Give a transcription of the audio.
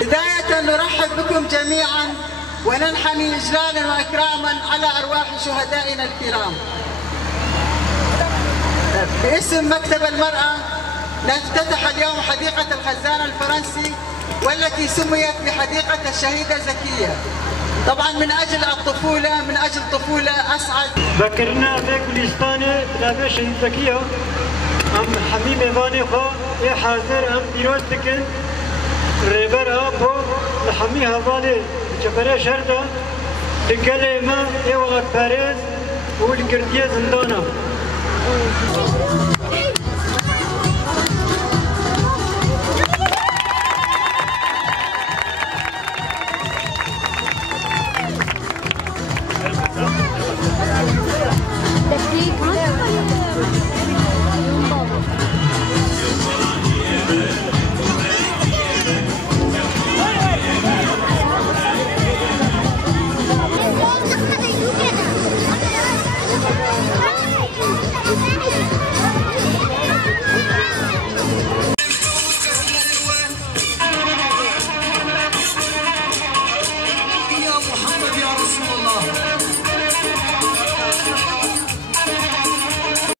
بداية نرحب بكم جميعا وننحني إجلالا وإكراما على أرواح شهدائنا الكرام. باسم مكتب المرأة نفتتح اليوم حديقة الخزان الفرنسي والتي سميت بحديقة الشهيدة زكية، طبعا من أجل الطفولة، من أجل طفولة أسعد. ذكرنا في كليستاني بلابش زكية أم حميم إيماني خا يا حاضر أم ديروز تكن ريبر أبو لحمي هذالي جبرة شرطة تقلي ما يوغر باريس والكردية زندانة.